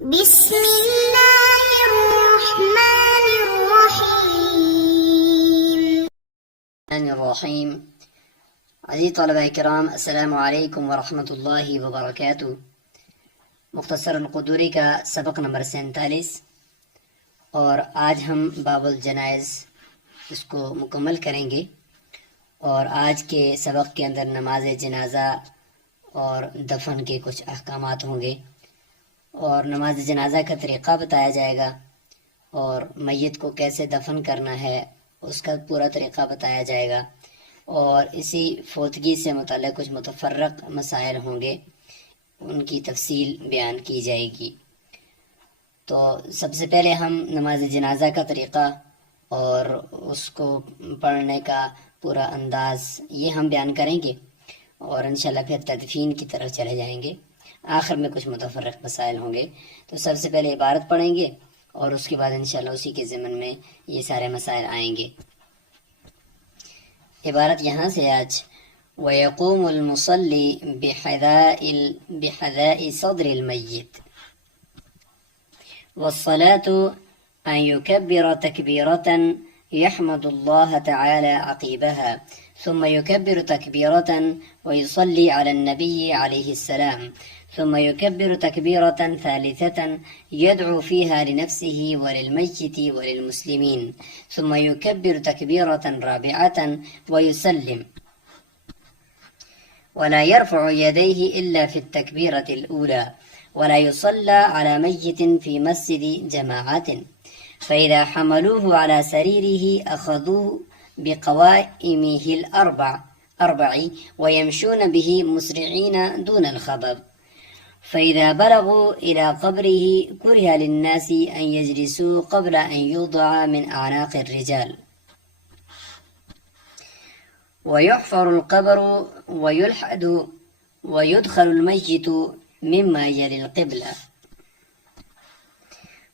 بسم اللہ الرحمن الرحیم عزیز طلبہ کرام، السلام علیکم ورحمۃ اللہ وبرکاتہ۔ مختصر القدوری کا سبق نمبر 47، اور آج ہم باب الجنائز اس کو مکمل کریں گے۔ اور آج کے سبق کے اندر نماز جنازہ اور دفن کے کچھ احکامات ہوں گے، اور نماز جنازہ کا طریقہ بتایا جائے گا، اور میت کو کیسے دفن کرنا ہے اس کا پورا طریقہ بتایا جائے گا، اور اسی فوتگی سے متعلق کچھ متفرق مسائل ہوں گے، ان کی تفصیل بیان کی جائے گی۔ تو سب سے پہلے ہم نماز جنازہ کا طریقہ اور اس کو پڑھنے کا پورا انداز یہ ہم بیان کریں گے، اور انشاءاللہ پھر تدفین کی طرف چلے جائیں گے۔ آخر میں کچھ متفرق مسائل ہوں گے۔ تو سب سے پہلے عبارت پڑھیں گے، اور اس کے بعد انشاءاللہ اسی کے ضمن میں یہ سارے مسائل آئیں گے۔ عبارت یہاں سے آج: وَيَقُومُ الْمُصَلِّي بِحَذَاءِ صَدْرِ الْمَيِّتِ وَالصَّلَاةُ أَنْ يُكَبِّرَ تَكْبِيرَةً يَحْمَدُ اللَّهَ تَعَالَى عَقِيبَهَا ثم يكبر تكبيرة ويصلي على النبي عليه السلام ثم يكبر تكبيرة ثالثة يدعو فيها لنفسه وللميت وللمسلمين ثم يكبر تكبيرة رابعة ويسلم، ولا يرفع يديه إلا في التكبيرة الأولى، ولا يصلى على ميت في مسجد جماعات، فإذا حملوه على سريره أخذوه بقوائمه الأربع ويمشون به مسرعين دون الخبب، فإذا بلغوا إلى قبره كره للناس أن يجلسوا قبل أن يوضع من أعناق الرجال، ويحفر القبر ويلحد ويدخل الميت مما يلي القبلة،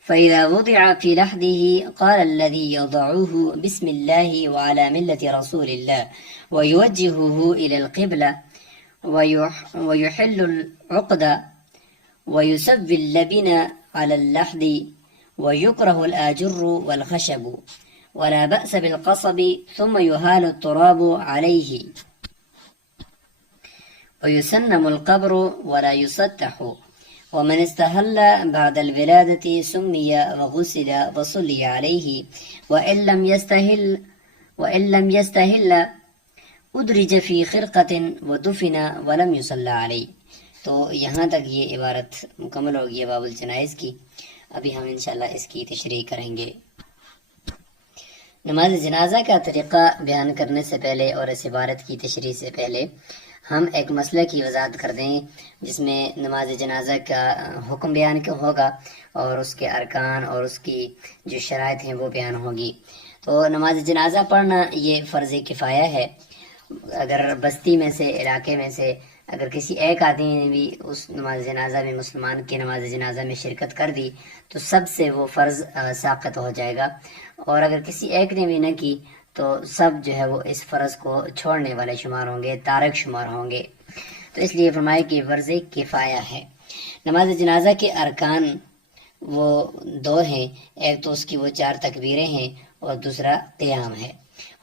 فإذا وضع في لحده قال الذي يضعه بسم الله وعلى ملة رسول الله، ويوجهه إلى القبلة ويحل العقد ويسوي اللبن على اللحد، ويكره الآجر والخشب، ولا بأس بالقصب، ثم يهال التراب عليه، ويسنم القبر ولا يسطح، ومن استهل بعد الولادة سمي وغسل وصلي عليه، وإن لم يستهل أدرج في خرقة ودفن ولم يصلى عليه۔ تو یہاں تک یہ عبارت مکمل ہوگی باب الجنائز کی۔ ابھی ہم انشاءاللہ اس کی تشریح کریں گے۔ نماز جنازہ کا طریقہ بیان کرنے سے پہلے اور اس عبارت کی تشریح سے پہلے ہم ایک مسئلہ کی وضاحت کر دیں، جس میں نماز جنازہ کا حکم بیان ہوگا، اور اس کے ارکان اور اس کی جو شرائط ہیں وہ بیان ہوگی۔ تو نماز جنازہ پڑھنا یہ فرض کفایہ ہے۔ اگر بستی میں سے، علاقے میں سے اگر کسی ایک آدمی نے بھی اس نماز جنازہ میں، مسلمان کی نماز جنازہ میں شرکت کر دی تو سب سے وہ فرض ساقط ہو جائے گا، اور اگر کسی ایک نے بھی نہ کی تو سب جو ہے وہ اس فرض کو چھوڑنے والے شمار ہوں گے، تارک شمار ہوں گے۔ تو اس لیے فرمایا کہ فرض کفایہ ہے۔ نماز جنازہ کے ارکان وہ دو ہیں، ایک تو اس کی وہ 4 تکبیریں ہیں، اور دوسرا قیام ہے،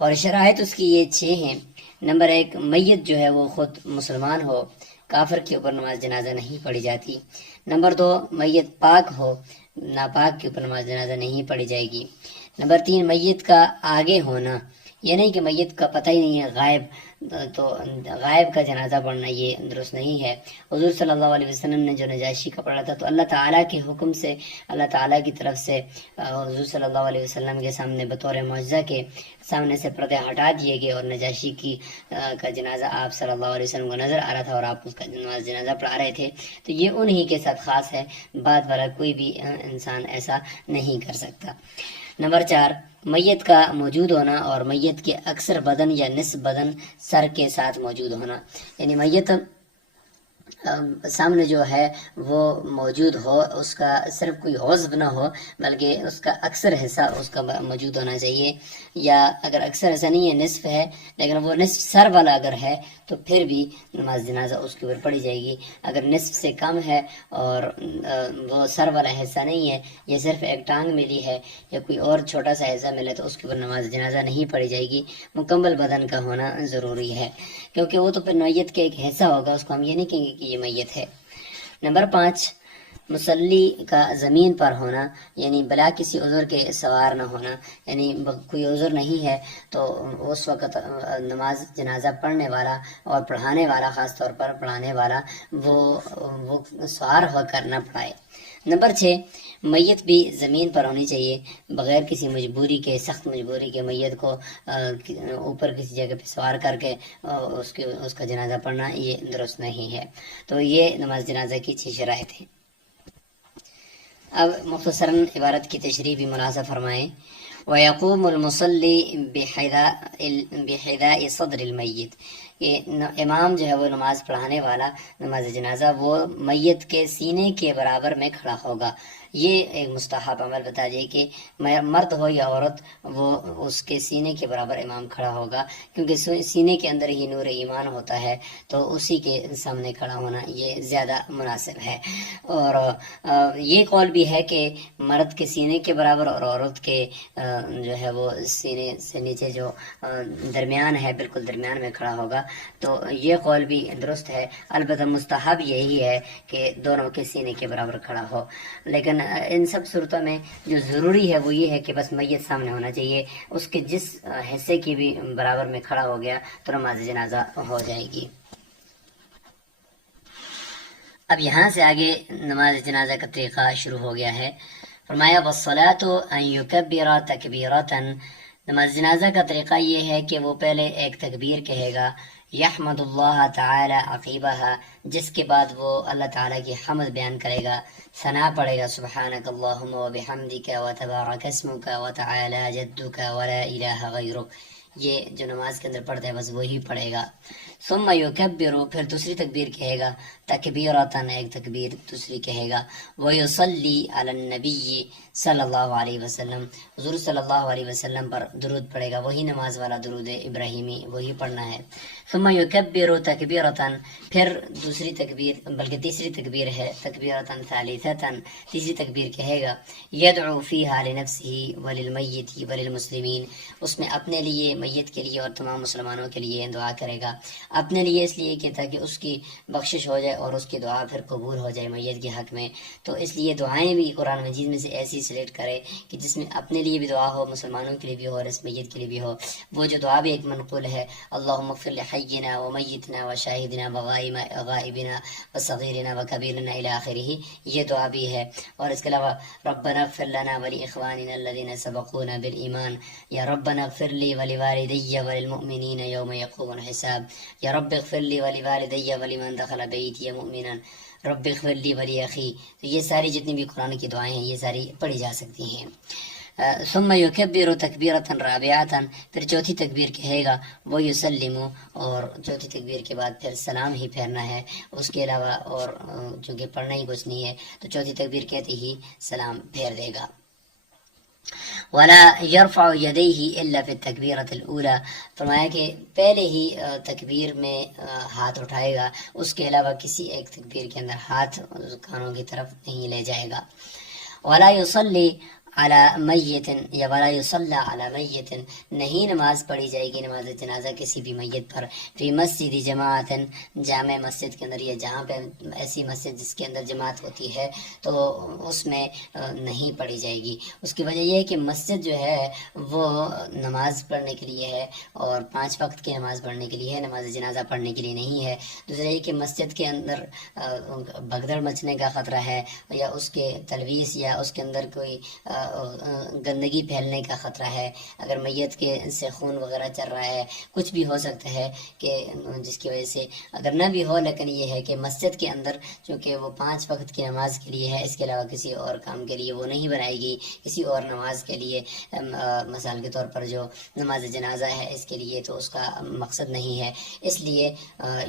اور شرائط اس کی یہ 6 ہیں۔ نمبر 1، میت جو ہے وہ خود مسلمان ہو، کافر کے اوپر نماز جنازہ نہیں پڑھی جاتی۔ نمبر 2، میت پاک ہو، ناپاک کے اوپر نماز جنازہ نہیں پڑھی جائے گی۔ نمبر 3، میت کا آگے ہونا، یہ نہیں کہ میت کا پتہ ہی نہیں ہے، غائب، تو غائب کا جنازہ پڑھنا یہ درست نہیں ہے۔ حضور صلی اللہ علیہ وسلم نے جو نجاشی کا پڑھا تھا تو اللہ تعالیٰ کے حکم سے، اللہ تعالیٰ کی طرف سے حضور صلی اللہ علیہ وسلم کے سامنے بطور معجزہ کے سامنے سے پردے ہٹا دیے گئے، اور نجاشی کا جنازہ آپ صلی اللہ علیہ وسلم کو نظر آ رہا تھا، اور آپ اس کا نماز جنازہ پڑھا رہے تھے۔ تو یہ انہی کے ساتھ خاص ہے، بعد والا کوئی بھی انسان ایسا نہیں کر سکتا۔ نمبر 4، میت کا موجود ہونا، اور میت کے اکثر بدن یا نصف بدن سر کے ساتھ موجود ہونا، یعنی میت سامنے جو ہے وہ موجود ہو، اس کا صرف کوئی عضو نہ ہو بلکہ اس کا اکثر حصہ اس کا موجود ہونا چاہیے، یا اگر اکثر حصہ نہیں ہے، نصف ہے لیکن وہ نصف سر والا اگر ہے تو پھر بھی نماز جنازہ اس کے اوپر پڑھی جائے گی۔ اگر نصف سے کم ہے اور وہ سر والا حصہ نہیں ہے، یا صرف ایک ٹانگ ملی ہے یا کوئی اور چھوٹا سا حصہ ملے، تو اس کے اوپر نماز جنازہ نہیں پڑھی جائے گی، مکمل بدن کا ہونا ضروری ہے، کیونکہ وہ تو پھر میت کا ایک حصہ ہوگا، اس کو ہم یہ نہیں کہیں گے کہ یہ میت ہے۔ نمبر 5، مصلی کا زمین پر ہونا، یعنی بلا کسی عذر کے سوار نہ ہونا، یعنی کوئی عذر نہیں ہے تو اس وقت نماز جنازہ پڑھنے والا اور پڑھانے والا، خاص طور پر پڑھانے والا، وہ سوار ہو کر نہ پڑھائے۔ نمبر 6، میت بھی زمین پر ہونی چاہیے، بغیر کسی مجبوری کے، سخت مجبوری کے میت کو اوپر کسی جگہ پہ سوار کر کے اس کا جنازہ پڑھنا یہ درست نہیں ہے۔ تو یہ نماز جنازہ کی 6 شرائط ہیں۔ اب مختصراً عبارت کی تشریح بھی ملاحظہ فرمائیں۔ وَيَقُومُ الْمُصَلِّي بِحِذَاءِ صَدْرِ الْمَيِّتِ، یہ امام جو ہے وہ نماز پڑھانے والا، نماز جنازہ، وہ میت کے سینے کے برابر میں کھڑا ہوگا۔ یہ ایک مستحب عمل بتا دیے کہ مرد ہو یا عورت، وہ اس کے سینے کے برابر امام کھڑا ہوگا، کیونکہ سینے کے اندر ہی نور ایمان ہوتا ہے، تو اسی کے سامنے کھڑا ہونا یہ زیادہ مناسب ہے۔ اور یہ قول بھی ہے کہ مرد کے سینے کے برابر اور عورت کے جو ہے وہ سینے سے نیچے جو درمیان ہے، بالکل درمیان میں کھڑا ہوگا، تو یہ قول بھی درست ہے۔ البتہ مستحب یہی ہے کہ دونوں کے سینے کے برابر کھڑا ہو، لیکن ان سب صورتوں میں جو ضروری ہے وہ یہ ہے کہ بس میت سامنے ہونا چاہیے، اس کے جس حصے کی بھی برابر میں کھڑا ہو گیا تو نماز جنازہ ہو جائے گی۔ اب یہاں سے آگے نماز جنازہ کا طریقہ شروع ہو گیا ہے۔ فرمایا وَالصَّلَاةُ أَن يُكَبِّرَ تَكْبِيرَةً، نماز جنازہ کا طریقہ یہ ہے کہ وہ پہلے ایک تکبیر کہے گا، یحمد اللہ تعالی عقیبہا، جس کے بعد وہ اللہ تعالیٰ کی حمد بیان کرے گا، ثنا پڑھے گا، سبحانک اللہم وبحمدک وتبارک اسمک وتعالی جدک ولا الہ غیرک، یہ جو نماز کے اندر پڑھتے ہیں بس وہی پڑھے گا۔ ثم یکبر، پھر دوسری تکبیر کہے گا، تکبیرتاً، ایک تکبیر دوسری کہے گا، ویصلی علی النبی صلی اللہ علیہ وسلم، حضور صلی اللہ علیہ وسلم پر درود پڑھے گا، وہی نماز والا درود ابراہیمی، وہی پڑھنا ہے۔ ثم یکبر تکبیرتاً، پھر دوسری تکبیر، بلکہ تیسری تکبیر ہے، تکبیرتاً ثالثتاً، تیسری تکبیر کہے گا، یدعو فیہا لنفسہ وللمیت وللمسلمین، اس میں اپنے لیے، میت کے لیے اور تمام مسلمانوں کے لیے دعا کرے گا۔ اپنے لیے اس لیے کہ تاکہ اس کی بخشش ہو جائے اور اس کی دعا پھر قبول ہو جائے میت کے حق میں، تو اس لیے دعائیں بھی قرآن مجید میں سے ایسی سلیکٹ کرے کہ جس میں اپنے لیے بھی دعا ہو، مسلمانوں کے لیے بھی ہو اور اس میت کے لیے بھی ہو۔ وہ جو دعا بھی ایک منقول ہے، اللہم اغفر لحینا ومیتنا وشاہدنا وغائبنا وصغیرنا وکبیرنا الی آخرہ، یہ دعا بھی ہے۔ اور اس کے علاوہ ربنا اغفر لنا ولاخواننا الذین سبقونا بالایمان، یا ربنا اغفر لی ولوالدی وللمؤمنین یوم یقوم الحساب، یا رب اغفر لی ولوالدی ولمن دخل بیتی مؤمنا رب اغفر لی ولی اخی، تو یہ ساری جتنی بھی قرآن کی دعائیں ہیں یہ ساری پڑھی جا سکتی ہیں۔ ثم یکبر تکبیرۃ رابعۃ، پھر چوتھی تکبیر کہے گا، وہ یسلم، اور چوتھی تکبیر کے بعد پھر سلام ہی پھیرنا ہے، اس کے علاوہ اور چونکہ پڑھنا ہی کچھ نہیں ہے تو چوتھی تکبیر کہتے ہی سلام پھیر دے گا۔ ولا يرفع يديه الا في التكبيرة الاولى، فرمایا کہ پہلے ہی تکبیر میں ہاتھ اٹھائے گا، اس کے علاوہ کسی ایک تکبیر کے اندر ہاتھ کانوں کی طرف نہیں لے جائے گا۔ ولا يصلي علی میت، یا ولا یصلی علی میت، نہیں نماز پڑھی جائے گی، نماز جنازہ کسی بھی میت پر، فی مسجد جماعت، جامع مسجد کے اندر، یا جہاں پہ ایسی مسجد جس کے اندر جماعت ہوتی ہے تو اس میں نہیں پڑھی جائے گی۔ اس کی وجہ یہ ہے کہ مسجد جو ہے وہ نماز پڑھنے کے لیے ہے، اور 5 وقت کی نماز پڑھنے کے لیے ہے، نماز جنازہ پڑھنے کے لیے نہیں ہے۔ دوسرا یہ کہ مسجد کے اندر بھگدڑ مچنے کا خطرہ ہے، یا اس کے تلویث، یا اس کے اندر کوئی گندگی پھیلنے کا خطرہ ہے، اگر میت کے سے خون وغیرہ چل رہا ہے، کچھ بھی ہو سکتا ہے کہ جس کی وجہ سے، اگر نہ بھی ہو لیکن یہ ہے کہ مسجد کے اندر چونکہ وہ 5 وقت کی نماز کے لیے ہے، اس کے علاوہ کسی اور کام کے لیے وہ نہیں بنائے گی، کسی اور نماز کے لیے مثال کے طور پر جو نماز جنازہ ہے اس کے لیے تو اس کا مقصد نہیں ہے، اس لیے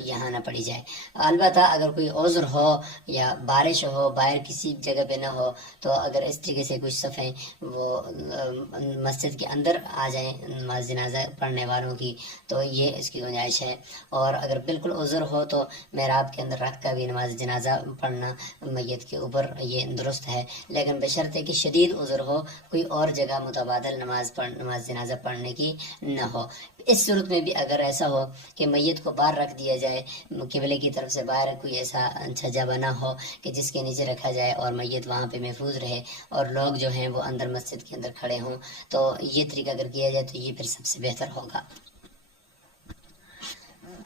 یہاں نہ پڑھی جائے۔ البتہ اگر کوئی عذر ہو یا بارش ہو، باہر کسی جگہ پہ نہ ہو، تو اگر اس طریقے سے کچھ صفیں وہ مسجد کے اندر آ جائیں نماز جنازہ پڑھنے والوں کی تو یہ اس کی گنجائش ہے، اور اگر بالکل عذر ہو تو محراب کے اندر رکھ کر بھی نماز جنازہ پڑھنا میت کے اوپر یہ درست ہے، لیکن بشرطے کہ شدید عذر ہو، کوئی اور جگہ متبادل نماز جنازہ پڑھنے کی نہ ہو۔ اس صورت میں بھی اگر ایسا ہو کہ میت کو باہر رکھ دیا جائے، قبلے کی طرف سے باہر کوئی ایسا چھجا بنا ہو کہ جس کے نیچے رکھا جائے اور میت وہاں پہ محفوظ رہے اور لوگ جو ہیں وہ اندر مسجد کے اندر کھڑے ہوں، تو یہ طریقہ اگر کیا جائے تو یہ پھر سب سے بہتر ہوگا۔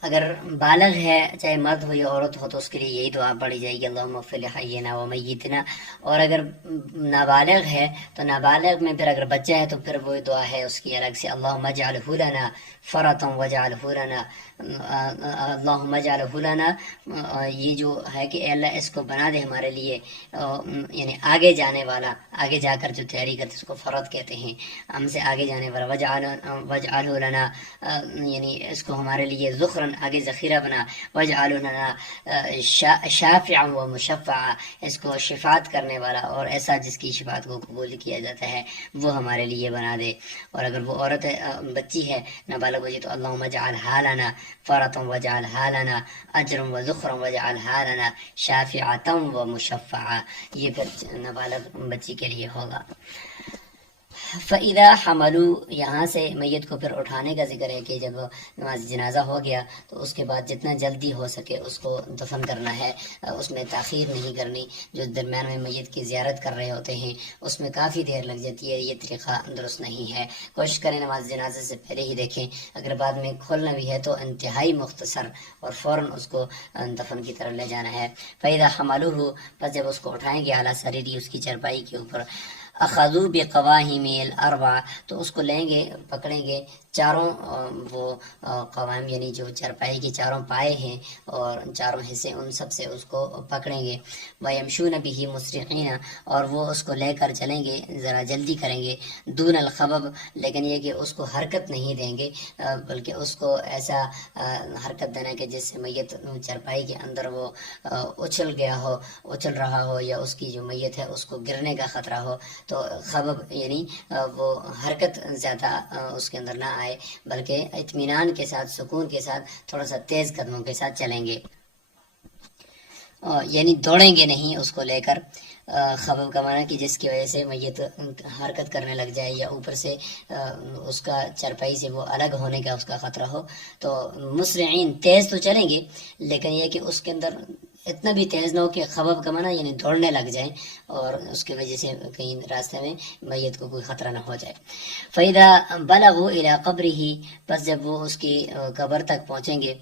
اگر بالغ ہے چاہے مرد ہو یا عورت ہو تو اس کے لیے یہی دعا پڑھی جائے گی، اللہم اغفر لحینا و میتنا، اور اگر نابالغ ہے تو نابالغ میں پھر اگر بچہ ہے تو پھر وہ دعا ہے اس کی الگ سے، اللہم اجعلہ لنا فرطا وجعلہ لنا، اللہم اجعلہ لنا، یہ جو ہے کہ اے اللہ اس کو بنا دے ہمارے لیے، یعنی آگے جانے والا، آگے جا کر جو تیاری کرتے اس کو فرط کہتے ہیں، ہم سے آگے جانے والا، وجعلہ لنا، یعنی اس کو ہمارے لیے ذخرن آگے ذخیرہ بنا، وجعلہ لنا شافعا و مشفعا، اس کو شفاعت کرنے والا اور ایسا جس کی شفاعت کو قبول کیا جاتا ہے وہ ہمارے لیے بنا دے، اور اگر وہ عورت بچی ہے نابالغ ہو جائے تو اللہم اجعلھا لنا فرطا وجعلھا لنا اجرا و ذخرا وجعلھا لنا شافعتا و مشفعا، یہ پھر نابالغ بچی کے لیے ہوگا۔ فَإِذَا حَمَلُوا، یہاں سے میت کو پھر اٹھانے کا ذکر ہے کہ جب نماز جنازہ ہو گیا تو اس کے بعد جتنا جلدی ہو سکے اس کو دفن کرنا ہے، اس میں تاخیر نہیں کرنی، جو درمیان میں میت کی زیارت کر رہے ہوتے ہیں اس میں کافی دیر لگ جاتی ہے، یہ طریقہ درست نہیں ہے، کوشش کریں نماز جنازہ سے پہلے ہی دیکھیں، اگر بعد میں کھولنا بھی ہے تو انتہائی مختصر اور فوراً اس کو دفن کی طرف لے جانا ہے۔ فَإِذَا حَمَلُوهُ، پس جب اس کو اٹھائیں گے علی سریری، اس کی چرپائی کے اوپر، اخذوا بقواہم الاربع، تو اس کو لیں گے پکڑیں گے چاروں وہ قوام یعنی جو چرپائی کے چاروں پائے ہیں اور چاروں حصے، ان سب سے اس کو پکڑیں گے، وَيَمْشُونَ بِهِ مُسْرِعِينَ، اور وہ اس کو لے کر چلیں گے ذرا جلدی کریں گے، دون الخبب، لیکن یہ کہ اس کو حرکت نہیں دیں گے، بلکہ اس کو ایسا حرکت دینا کہ جس سے میت چرپائی کے اندر وہ اچھل گیا ہو، اچھل رہا ہو، یا اس کی جو میت ہے اس کو گرنے کا خطرہ ہو، تو خبب یعنی وہ حرکت زیادہ اس کے اندر نہ آئے، بلکہ اطمینان کے ساتھ، سکون کے ساتھ، تھوڑا سا تیز قدموں کے ساتھ چلیں گے، یعنی دوڑیں گے نہیں اس کو لے کر۔ خبب کا معنی کہ جس کی وجہ سے میت حرکت کرنے لگ جائے یا اوپر سے اس کا چرپائی سے وہ الگ ہونے کا اس کا خطرہ ہو، تو مسرعین، تیز تو چلیں گے لیکن یہ کہ اس کے اندر اتنا بھی تیز نہ ہو کہ خبب کا معنی یعنی دوڑنے لگ جائیں اور اس کی وجہ سے کہیں راستے میں میت کو کوئی خطرہ نہ ہو جائے۔ فَإِذَا بَلَغُوا إِلَىٰ قَبْرِهِ، پس جب وہ اس کی قبر تک پہنچیں گے،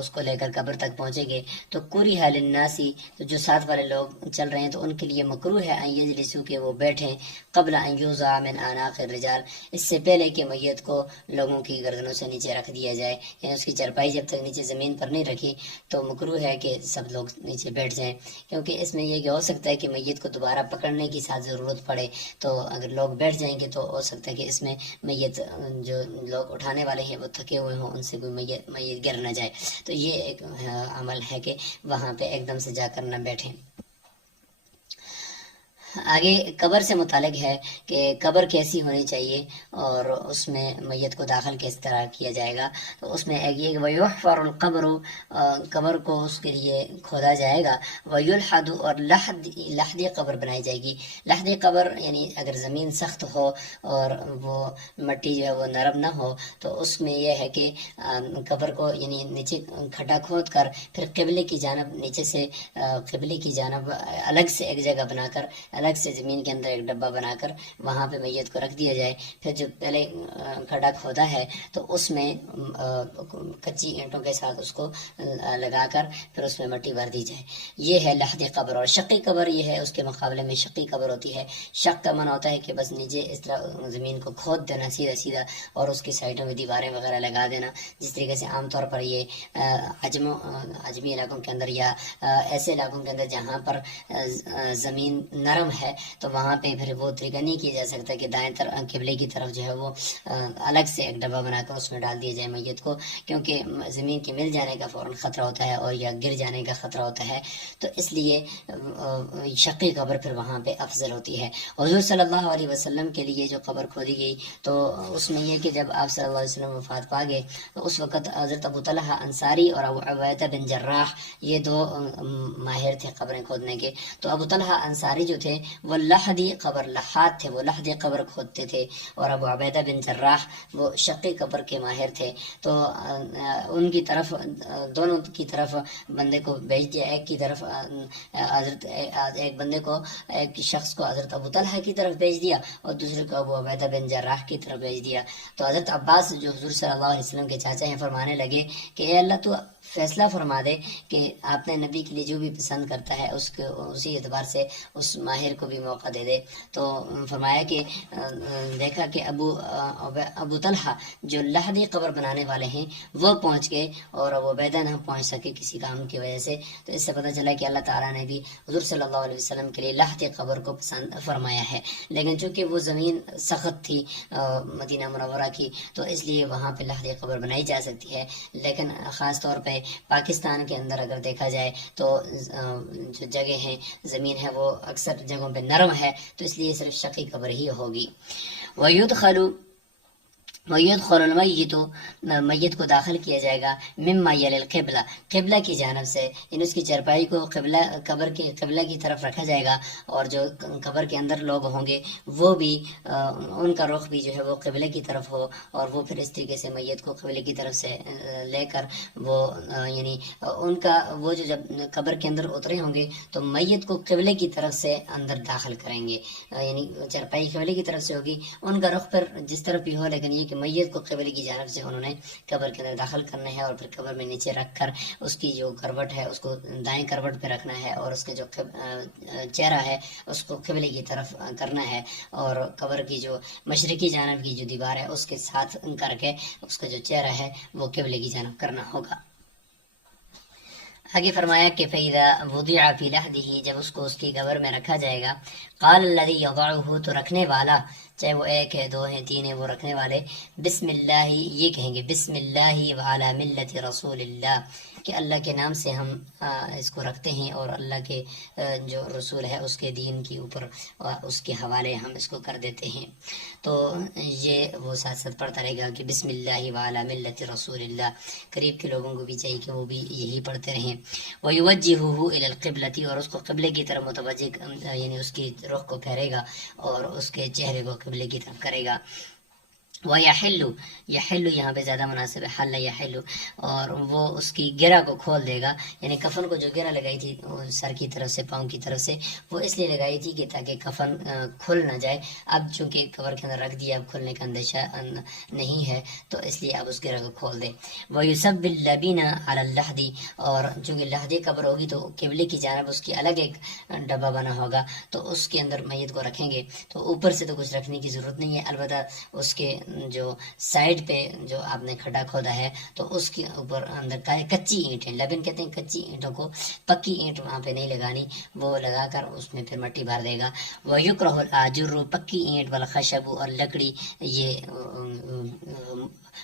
اس کو لے کر قبر تک پہنچیں گے، تو كُرِهَ لِلنَّاسِ، تو جو ساتھ والے لوگ چل رہے ہیں تو ان کے لیے مکروہ ہے ان یجلسوا، کہ وہ بیٹھیں، قبل ان یوضع من اعناق الرجال، اس سے پہلے کہ میت کو لوگوں کی گردنوں سے نیچے رکھ دیا جائے، یعنی اس کی چرپائی جب تک نیچے زمین پر نہیں رکھی تو مکروہ ہے کہ سب لوگ نیچے بیٹھ جائیں، کیونکہ اس میں یہ کہ ہو سکتا ہے کہ میت کو دوبارہ پکڑنے کی ساتھ ضرورت پڑے، تو اگر لوگ بیٹھ جائیں گے تو ہو سکتا ہے کہ اس میں میت جو لوگ اٹھانے والے ہیں وہ تھکے ہوئے ہوں، ان سے کوئی میت گر نہ جائے، تو یہ ایک عمل ہے کہ وہاں پہ ایک دم سے جا کر نہ بیٹھیں۔ آگے قبر سے متعلق ہے کہ قبر کیسی ہونی چاہیے اور اس میں میت کو داخل کس طرح کیا جائے گا، تو اس میں ایک یہ کہ وَيُحْفَرُ الْقَبْرُ، قبر کو اس کے لیے کھودا جائے گا، وَيُلْحَدُ، اور لحدی قبر بنائی جائے گی۔ لحدی قبر یعنی اگر زمین سخت ہو اور وہ مٹی جو ہے وہ نرم نہ ہو تو اس میں یہ ہے کہ قبر کو یعنی نیچے کھڈا کھود کر پھر قبلے کی جانب نیچے سے قبلے کی جانب الگ سے ایک جگہ بنا کر الگ سے زمین کے اندر ایک ڈبہ بنا کر وہاں پہ میت کو رکھ دیا جائے. پھر جو پہلے کھڈا کھودا ہے تو اس میں کچی اینٹوں کے ساتھ اس کو لگا کر پھر اس میں مٹی بھر دی جائے. یہ ہے لحد قبر. اور شقی قبر یہ ہے اس کے مقابلے میں شقی قبر ہوتی ہے. شق کا معنی ہوتا ہے کہ بس نیچے اس طرح زمین کو کھود دینا سیدھا سیدھا اور اس کی سائڈوں میں دیواریں وغیرہ لگا دینا, جس طریقے سے عام طور پر یہ عجمی علاقوں کے اندر یا ایسے علاقوں کے اندر جہاں پر زمین نرم ہے تو وہاں پہ پھر وہ طریقہ نہیں کیا جا سکتا کہ دائیں طرف قبلے کی طرف جو ہے وہ الگ سے ایک ڈبہ بنا کر اس میں ڈال دیا جائے میت کو, کیونکہ زمین کے مل جانے کا فوراً خطرہ ہوتا ہے اور یا گر جانے کا خطرہ ہوتا ہے. تو اس لیے شقی قبر پھر وہاں پہ افضل ہوتی ہے. حضور صلی اللہ علیہ وسلم کے لیے جو قبر کھودی گئی تو اس میں یہ کہ جب آپ صلی اللہ علیہ وسلم وفات پا گئے تو اس وقت حضرت ابو طلحہ انصاری اور ابو عبیدہ بن جراح یہ دو ماہر تھے قبریں کھودنے کے. تو ابو طلحہ انصاری جو تھے وہ لحدی قبر لحاد تھے, وہ لحدی قبر کھودتے تھے, اور ابو عبیدہ بن جراح وہ شقی قبر کے ماہر تھے. تو ان کی طرف دونوں کی طرف بندے کو بھیج دیا, ایک کی طرف حضرت ایک بندے کو ایک شخص کو حضرت ابو طلحہ کی طرف بھیج دیا اور دوسرے کو ابو عبیدہ بن جراح کی طرف بھیج دیا. تو حضرت عباس جو حضور صلی اللہ علیہ وسلم کے چاچا ہیں فرمانے لگے کہ اے اللہ تو فیصلہ فرما دے کہ آپ نے نبی کے لیے جو بھی پسند کرتا ہے اس کے اسی اعتبار سے اس ماہر کو بھی موقع دے دے. تو فرمایا کہ دیکھا کہ ابو طلحہ جو لحدی قبر بنانے والے ہیں وہ پہنچ گئے اور ابو عبیدہ نہ پہنچ سکے کسی کام کی وجہ سے. تو اس سے پتہ چلا کہ اللہ تعالیٰ نے بھی حضور صلی اللہ علیہ وسلم کے لیے لحدی قبر کو پسند فرمایا ہے. لیکن چونکہ وہ زمین سخت تھی مدینہ منورہ کی تو اس لیے وہاں پہ لحدی قبر بنائی جا سکتی ہے. لیکن خاص طور پہ پاکستان کے اندر اگر دیکھا جائے تو جو جگہ ہیں زمین ہے وہ اکثر جگہوں پہ نرم ہے, تو اس لیے صرف شقی قبر ہی ہوگی. وَيُدْخَلُ الْمَيِّتُ میت کو داخل کیا جائے گا مما یلی القبلہ قبلہ کی جانب سے, یعنی اس کی چرپائی کو قبلہ کی طرف رکھا جائے گا, اور جو قبر کے اندر لوگ ہوں گے وہ بھی ان کا رخ بھی جو ہے وہ قبلے کی طرف ہو, اور وہ پھر اس طریقے سے میت کو قبلے کی طرف سے لے کر وہ یعنی ان کا وہ جو جب قبر کے اندر اترے ہوں گے تو میت کو قبلے کی طرف سے اندر داخل کریں گے, یعنی چرپائی قبلے کی طرف سے ہوگی, ان کا رخ پر جس طرف بھی ہو, لیکن یہ کہ میت کو قبلے کی جانب سے انہوں نے قبر کے اندر داخل کرنا ہے, اور پھر قبر میں نیچے رکھ کر اس کی جو کروٹ ہے اس کو دائیں کروٹ پہ رکھنا ہے, اور اس کا جو چہرہ ہے اس کو قبلے کی طرف کرنا ہے, اور قبر کی جو مشرقی جانب کی جو دیوار ہے اس کے ساتھ کر کے اس کا جو چہرہ ہے وہ قبلے کی جانب کرنا ہوگا. آگے فرمایا کہ فَإِذَا وُضِعَ فِي لَحْدِهِ جب اس کو اس کی قبر میں رکھا جائے گا, قال الذي يضعه تو رکھنے والا, چاہے وہ ایک ہے دو ہے تین ہے, وہ رکھنے والے بسم اللہ یہ کہیں گے بسم اللہ وعلی ملت رسول اللہ, کہ اللہ کے نام سے ہم اس کو رکھتے ہیں اور اللہ کے جو رسول ہے اس کے دین کے اوپر اس کے حوالے ہم اس کو کر دیتے ہیں. تو یہ وہ ساتھ ساتھ پڑھتا رہے گا کہ بسم اللہ وعلی ملت رسول اللہ. قریب کے لوگوں کو بھی چاہیے کہ وہ بھی یہی پڑھتے رہیں. وَيُوَجِّهُهُ إِلَى الْقِبْلَةِ اور اس کو قبلے کی طرف متوجہ یعنی اس کی رخ کو پھیرے گا اور اس کے چہرے کو قبلے کی طرف کرے گا. وَيَحِلُّ يَحِلُّ یہاں پہ زیادہ مناسب ہے, حل یحل, اور وہ اس کی گرہ کو کھول دے گا, یعنی کفن کو جو گرہ لگائی تھی سر کی طرف سے پاؤں کی طرف سے وہ اس لیے لگائی تھی کہ تاکہ کفن کھل نہ جائے. اب چونکہ قبر کے اندر رکھ دیا, اب کھلنے کا اندیشہ نہیں ہے تو اس لیے اب اس گرہ کو کھول دے. وَيُصَبِّ اللَّبِينَ عَلَى اللَّحْدِ اور چونکہ لحدی قبر ہوگی تو قبلے کی جانب اس کی الگ ایک ڈبہ بنا ہوگا, تو اس کے اندر میت کو رکھیں گے. تو اوپر سے تو کچھ رکھنے کی ضرورت نہیں ہے, البتہ اس کے جو سائڈ پہ جو آپ نے کھڈا کھودا ہے تو اس کے اوپر اندر کچی اینٹیں, لبن کہتے ہیں کچی اینٹوں کو, پکی اینٹ وہاں پہ نہیں لگانی, وہ لگا کر اس میں پھر مٹی بھر دے گا. وَيُكْرَهُ الْآجُرُّ پکی اینٹ والخشب اور لکڑی یہ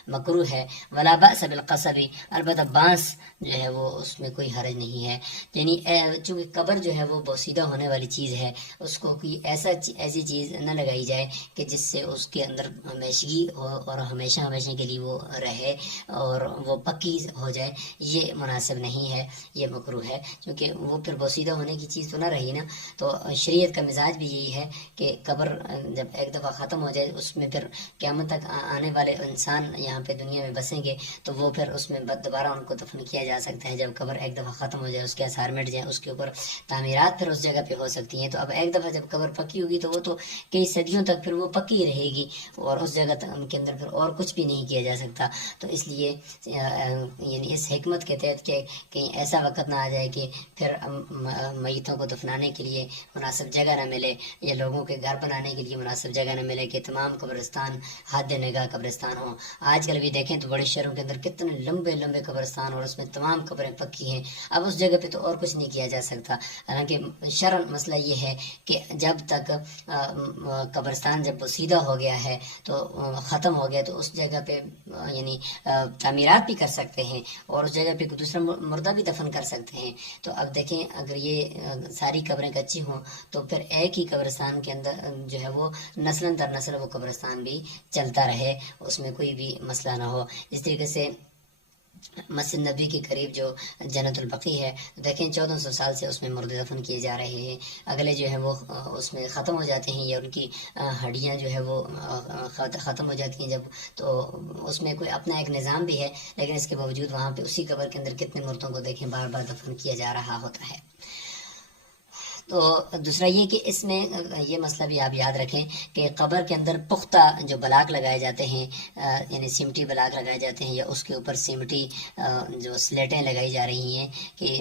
مکروہ ہے. ولا بأس بالقصب البتہ بانس جو ہے وہ اس میں کوئی حرج نہیں ہے, یعنی چونکہ قبر جو ہے وہ بوسیدہ ہونے والی چیز ہے, اس کو کوئی ایسی چیز نہ لگائی جائے کہ جس سے اس کے اندر ہمیشگی ہو اور ہمیشہ کے لیے وہ رہے اور وہ پکی ہو جائے, یہ مناسب نہیں ہے, یہ مکروہ ہے, کیونکہ وہ پھر بوسیدہ ہونے کی چیز تو نہ رہی نا. تو شریعت کا مزاج بھی یہی ہے کہ قبر جب ایک دفعہ ختم ہو جائے اس میں پھر قیامت تک آنے والے انسان یہاں پہ دنیا میں بسیں گے تو وہ پھر اس میں دوبارہ ان کو دفن کیا جا سکتا ہے. جب قبر ایک دفعہ ختم ہو جائے، اس کے آثار مٹ جائیں، اس کے اوپر تعمیرات پھر اس جگہ پہ ہو سکتی ہیں. تو اب ایک دفعہ جب قبر پکی ہوگی تو وہ تو کئی صدیوں تک پھر وہ پکی رہے گی، اور اس جگہ کے اندر پھر اور کچھ بھی نہیں کیا جا سکتا. تو اس لیے یعنی اس حکمت کے تحت کہ کہیں ایسا وقت نہ آ جائے کہ پھر میتوں کو دفنانے کے لیے مناسب جگہ نہ ملے، یا لوگوں کے گھر بنانے کے لیے مناسب جگہ نہ ملے، کہ تمام قبرستان حد نگاہ قبرستان ہوں. آج کل بھی دیکھیں تو بڑے شہروں کے اندر کتنے لمبے لمبے قبرستان، اور اس میں تمام قبریں پکی ہیں. اب اس جگہ پہ تو اور کچھ نہیں کیا جا سکتا. حالانکہ شرعاً مسئلہ یہ ہے کہ جب تک قبرستان جب سیدھا ہو گیا ہے تو ختم ہو گیا، تو اس جگہ پہ یعنی تعمیرات بھی کر سکتے ہیں، اور اس جگہ پہ کوئی دوسرا مردہ بھی دفن کر سکتے ہیں. تو اب دیکھیں اگر یہ ساری قبریں کچی ہوں تو پھر ایک ہی قبرستان کے اندر جو ہے وہ نسل در نسل وہ قبرستان بھی چلتا رہے، اس میں کوئی بھی مسئلہ نہ ہو. اس طریقے سے مسجد نبی کے قریب جو جنت البقیع ہے، دیکھیں 1400 سال سے اس میں مردے دفن کیے جا رہے ہیں. اگلے جو ہے وہ اس میں ختم ہو جاتے ہیں، یا ان کی ہڈیاں جو ہے وہ ختم ہو جاتی ہیں جب، تو اس میں کوئی اپنا ایک نظام بھی ہے. لیکن اس کے باوجود وہاں پہ اسی قبر کے اندر کتنے مردوں کو دیکھیں بار بار دفن کیا جا رہا ہوتا ہے. تو دوسرا یہ کہ اس میں یہ مسئلہ بھی آپ یاد رکھیں کہ قبر کے اندر پختہ جو بلاک لگائے جاتے ہیں، یعنی سیمٹی بلاک لگائے جاتے ہیں، یا اس کے اوپر سیمٹی جو سلیٹیں لگائی جا رہی ہیں، کہ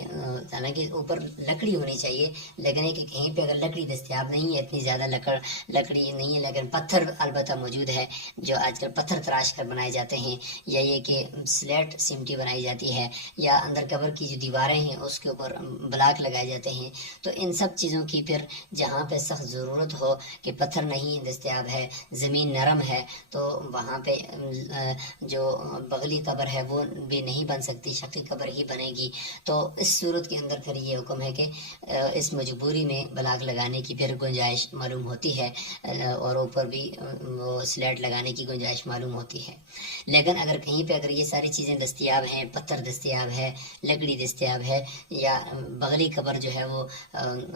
حالانکہ اوپر لکڑی ہونی چاہیے، لیکن کہ کہیں پہ اگر لکڑی دستیاب نہیں ہے، اتنی زیادہ لکڑی نہیں ہے، لیکن پتھر البتہ موجود ہے، جو آج کل پتھر تراش کر بنائے جاتے ہیں، یا یہ کہ سلیٹ سیمٹی بنائی جاتی ہے، یا اندر قبر کی جو دیواریں ہیں اس کے اوپر بلاک لگائے جاتے ہیں. تو ان سب چیزوں کی پھر جہاں پہ سخت ضرورت ہو کہ پتھر نہیں دستیاب ہے، زمین نرم ہے، تو وہاں پہ جو بغلی قبر ہے وہ بھی نہیں بن سکتی، شقی قبر ہی بنے گی. تو اس صورت کے اندر پھر یہ حکم ہے کہ اس مجبوری میں بلاک لگانے کی پھر گنجائش معلوم ہوتی ہے، اور اوپر بھی وہ سلیٹ لگانے کی گنجائش معلوم ہوتی ہے. لیکن اگر کہیں پہ اگر یہ ساری چیزیں دستیاب ہیں، پتھر دستیاب ہے، لکڑی دستیاب ہے، یا بغلی قبر جو ہے وہ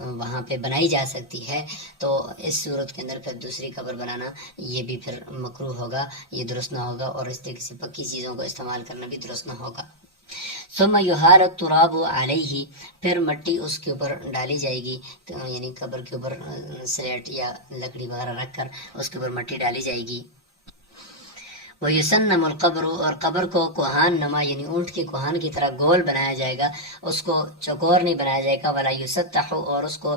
وہاں پہ بنائی جا سکتی ہے، تو اس صورت کے اندر پھر دوسری قبر بنانا یہ بھی پھر مکروہ ہوگا، یہ درست نہ ہوگا، اور اس طریقے سے پکی چیزوں کو استعمال کرنا بھی درست نہ ہوگا. ثم یحال التراب علیہ، پھر مٹی اس کے اوپر ڈالی جائے گی، یعنی قبر کے اوپر سلیٹ یا لکڑی وغیرہ رکھ کر اس کے اوپر مٹی ڈالی جائے گی. وَيُسَنَّمُ الْقَبْرُ، اور قبر کو کوہان نما یعنی اونٹ کے کوہان کی طرح گول بنایا جائے گا، اس کو چکور نہیں بنایا جائے گا. وَلَا يُسَطَّحُ، اور اس کو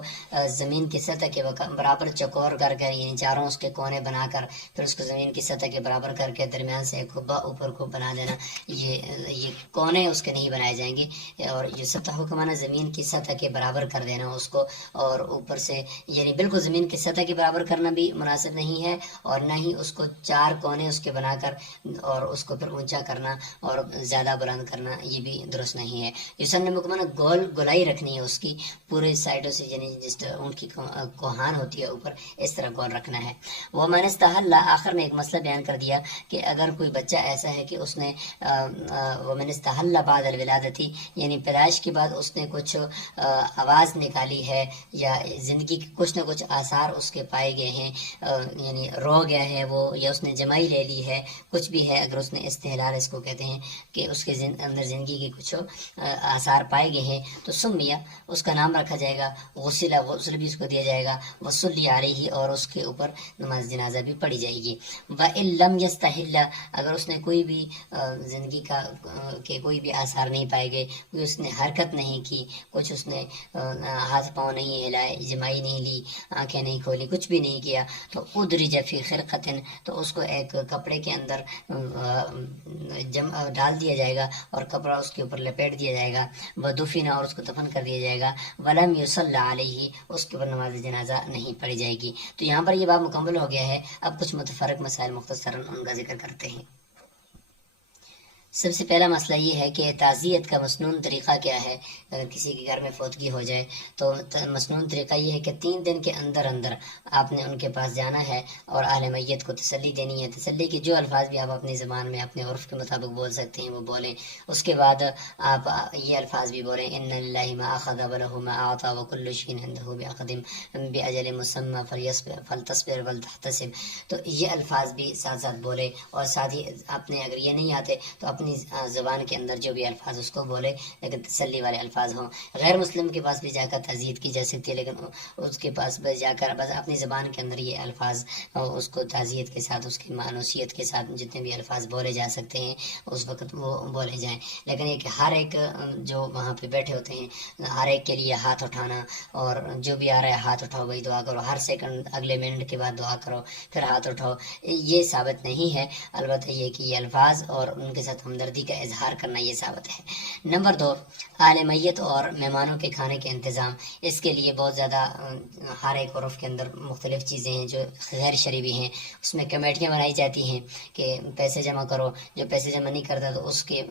زمین کی سطح کے برابر چکور کر کے، یعنی چاروں اس کے کونے بنا کر پھر اس کو زمین کی سطح کے برابر کر کے درمیان سے ایک کھبا اوپر کو بنا دینا. یہ کونے اس کے نہیں بنائے جائیں گے. اور يُسَطَّحُ کا معنی زمین کی سطح کے برابر کر دینا اس کو، اور اوپر سے یعنی بالکل زمین کی سطح کے برابر کرنا بھی مناسب نہیں ہے، اور نہ ہی اس کو چار کونے اس کے بنا کر اور اس کو پھر اونچا کرنا اور زیادہ بلند کرنا، یہ بھی درست نہیں ہے. یوسن مکمن گولائی رکھنی ہے اس کی پورے سائڈوں سے، یعنی جس اونٹ کی کوہان ہوتی ہے اوپر اس طرح گول رکھنا ہے. وہ میں نے استحل آخر میں ایک مسئلہ بیان کر دیا کہ اگر کوئی بچہ ایسا ہے کہ اس نے وہ میں نے استحل بعد الولادتی، یعنی پیدائش کے بعد اس نے کچھ آواز نکالی ہے، یا زندگی کے کچھ نہ کچھ آثار اس کے پائے گئے ہیں، یعنی رو گیا ہے وہ، یا اس نے جمائی لے لی ہے، کچھ بھی ہے، اگر اس نے استحلال اس کو کہتے ہیں کہ اس کے اندر زندگی کے کچھ آثار پائے گئے ہیں، تو سمیہ اس کا نام رکھا جائے گا، غسل بھی اس کو دیا جائے گا، وصلی علیہ، اور اس کے اوپر نماز جنازہ بھی پڑھی جائے گی. وَإِن لَمْ يَسْتَحِلَّ، اگر اس نے کوئی بھی زندگی کے کوئی بھی آثار نہیں پائے گئے، کوئی اس نے حرکت نہیں کی، کچھ اس نے ہاتھ پاؤں نہیں ہلائے، جمائی نہیں لی، آنکھیں نہیں کھولی، کچھ بھی نہیں کیا، تو ادرج فی خرقۃ، تو اس کو ایک کپڑے کے اندر ڈال دیا جائے گا، اور کپڑا اس کے اوپر لپیٹ دیا جائے گا. ودفن، اور اس کو دفن کر دیا جائے گا. ولم یصلی علیہ، اس کے اوپر نماز جنازہ نہیں پڑھی جائے گی. تو یہاں پر یہ باب مکمل ہو گیا ہے. اب کچھ متفرق مسائل مختصراً ان کا ذکر کرتے ہیں. سب سے پہلا مسئلہ یہ ہے کہ تعزیت کا مسنون طریقہ کیا ہے۔ اگر کسی کے گھر میں فوتگی ہو جائے تو مسنون طریقہ یہ ہے کہ 3 دن کے اندر اندر آپ نے ان کے پاس جانا ہے اور اہل میت کو تسلی دینی ہے۔ تسلی کے جو الفاظ بھی آپ اپنی زبان میں اپنے عرف کے مطابق بول سکتے ہیں وہ بولیں۔ اس کے بعد آپ یہ الفاظ بھی بولیں، ان للہ ما اخذ وله ما اعطى وكل شيء عنده باجل مسمى فلتصبر ولتحتسب۔ تو یہ الفاظ بھی ساتھ ساتھ بولے، اور ساتھ ہی اپنے اگر یہ نہیں آتے تو اپنی زبان کے اندر جو بھی الفاظ اس کو بولے، لیکن تسلی والے الفاظ ہوں۔ غیر مسلم کے پاس بھی جا کر تعزیت کی جا سکتی ہے، لیکن اس کے پاس بس جا کر بس اپنی زبان کے اندر یہ الفاظ اس کو تعزیت کے ساتھ، اس کی مانوسیت کے ساتھ جتنے بھی الفاظ بولے جا سکتے ہیں اس وقت وہ بولے جائیں۔ لیکن یہ کہ ہر ایک جو وہاں پہ بیٹھے ہوتے ہیں ہر ایک کے لیے ہاتھ اٹھانا، اور جو بھی آ رہا ہے ہاتھ اٹھاؤ وہی دعا کرو، ہر سیکنڈ اگلے منٹ کے بعد دعا کرو پھر ہاتھ اٹھاؤ، یہ ثابت نہیں ہے۔ البتہ یہ کہ یہ الفاظ اور ان کے ساتھ ہمدردی کا اظہار کرنا یہ ثابت ہے۔ نمبر 2، اہل میت اور مہمانوں کے کھانے کے انتظام۔ اس کے لیے بہت زیادہ ہر ایک عرف کے اندر مختلف چیزیں ہیں جو غیر شرعی ہیں۔ اس میں کمیٹیاں بنائی جاتی ہیں کہ پیسے جمع کرو، جو پیسے جمع نہیں کرتا تو اس کے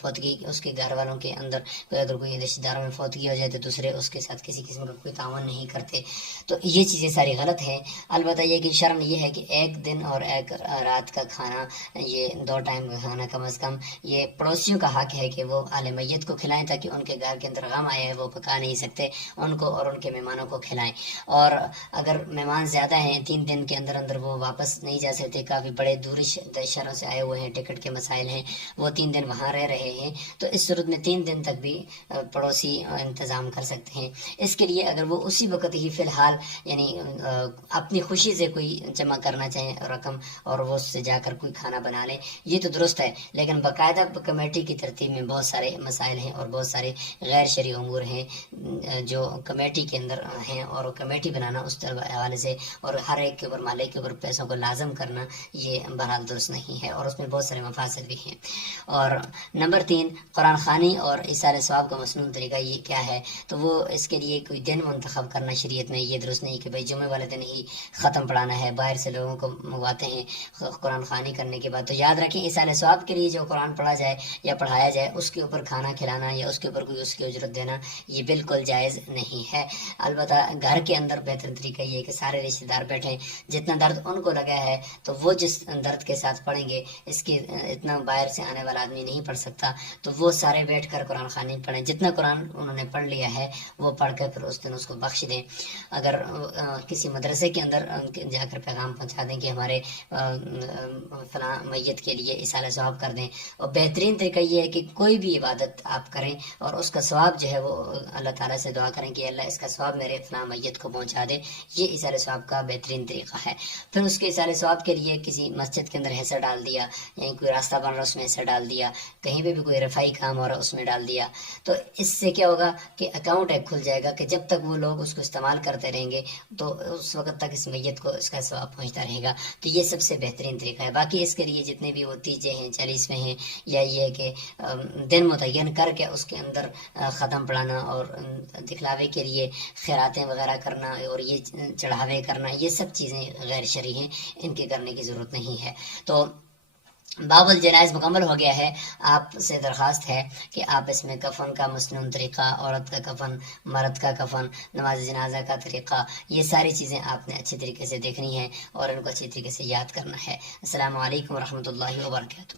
فوتگی اس کے گھر والوں کے اندر اگر کوئی رشتہ داروں میں فوتگی ہو جائے تو دوسرے اس کے ساتھ کسی قسم کا کوئی تعاون نہیں کرتے۔ تو یہ چیزیں ساری غلط ہیں۔ البتہ یہ کہ شرم یہ ہے کہ ایک دن اور ایک رات کا کھانا، یہ 2 ٹائم کا کھانا کم از کم یہ پڑوسیوں کا حق ہے کہ وہ اہل میت کو کھلائیں، تاکہ ان کے گھر کے اندر غم آئے ہے وہ پکا نہیں سکتے، ان کو اور ان کے مہمانوں کو کھلائیں۔ اور اگر مہمان زیادہ ہیں 3 دن کے اندر اندر وہ واپس نہیں جا سکتے، کافی بڑے دوری شہروں سے آئے ہوئے ہیں، ٹکٹ کے مسائل ہیں، وہ 3 دن وہاں رہ رہے ہیں، تو اس صورت میں 3 دن تک بھی پڑوسی انتظام کر سکتے ہیں۔ اس کے لیے اگر وہ اسی وقت ہی فی الحال یعنی اپنی خوشی سے کوئی جمع کرنا چاہیں رقم اور وہ اس سے جا کر کوئی کھانا بنا لیں، یہ تو درست ہے، لیکن باقاعدہ کمیٹی کی ترتیب میں بہت سارے مسائل ہیں اور بہت سارے غیر شرعی امور ہیں جو کمیٹی کے اندر ہیں، اور کمیٹی بنانا اس حوالے سے اور ہر ایک کے اوپر مالک کے اوپر پیسوں کو لازم کرنا یہ بہرحال درست نہیں ہے، اور اس میں بہت سارے مفاسد بھی ہیں۔ اور نمبر 3، قرآن خوانی اور ایصال ثواب کا مسنون طریقہ یہ کیا ہے؟ تو وہ اس کے لیے کوئی دن منتخب کرنا شریعت میں یہ درست نہیں کہ بھائی جمعے والے دن ہی ختم پڑھانا ہے۔ باہر سے لوگوں کو منگواتے ہیں قرآن خوانی کرنے کے بعد، تو یاد رکھیں ایصال ثواب کے لیے جو قرآن پڑھا جائے یا پڑھایا جائے اس کے اوپر کھانا کھلانا یا اس کے اوپر کوئی اس کی اجرت دینا یہ بالکل جائز نہیں ہے۔ البتہ گھر کے اندر بہترین طریقہ یہ ہے کہ سارے رشتہ دار بیٹھیں، جتنا درد ان کو لگا ہے تو وہ جس درد کے ساتھ پڑھیں گے، اس کی اتنا باہر سے آنے والا آدمی نہیں پڑھ سکتا، تو وہ سارے بیٹھ کر قرآن خوانی پڑھیں، جتنا قرآن انہوں نے پڑھ لیا ہے وہ پڑھ کر پھر اس دن اس کو بخش دیں۔ اگر کسی مدرسے کے اندر جا کر پیغام پہنچا دیں کہ ہمارے فلاں میت کے لیے ایصال ثواب کر دیں، اور بہترین طریقہ یہ ہے کہ کوئی بھی عبادت آپ کریں اور اس کا ثواب جو ہے وہ اللہ تعالیٰ سے دعا کریں کہ اللہ اس کا ثواب میرے فلاں میت کو پہنچا دے، یہ ایصال ثواب کا بہترین طریقہ ہے۔ پھر اس کے ایصال ثواب کے لیے کسی مسجد کے اندر حصہ ڈال دیا، یعنی کوئی راستہ بن رہا اس میں حصہ ڈال دیا، کہیں پہ بھی کوئی رفائی کام ہو رہا اس میں ڈال دیا، تو اس سے کیا ہوگا کہ اکاؤنٹ ایک کھل جائے گا کہ جب تک وہ لوگ اس کو استعمال کرتے رہیں گے تو اس وقت تک اس میت کو اس کا ثواب پہنچتا رہے گا۔ تو یہ سب سے بہترین طریقہ ہے۔ باقی اس کے لیے جتنے بھی وہ تیجے ہیں 40ویں ہیں، یا یہ کہ دن متعین کر کے اس کے اندر ختم پڑھانا اور دکھلاوے کے لیے خیراتیں وغیرہ کرنا اور یہ چڑھاوے کرنا، یہ سب چیزیں غیر شرعی ہیں، ان کے کرنے کی ضرورت نہیں ہے۔ تو باب الجنائز مکمل ہو گیا ہے۔ آپ سے درخواست ہے کہ آپ اس میں کفن کا مسنون طریقہ، عورت کا کفن، مرد کا کفن، نماز جنازہ کا طریقہ، یہ ساری چیزیں آپ نے اچھی طریقے سے دیکھنی ہیں اور ان کو اچھی طریقے سے یاد کرنا ہے۔ السلام علیکم ورحمۃ اللہ وبرکاتہ۔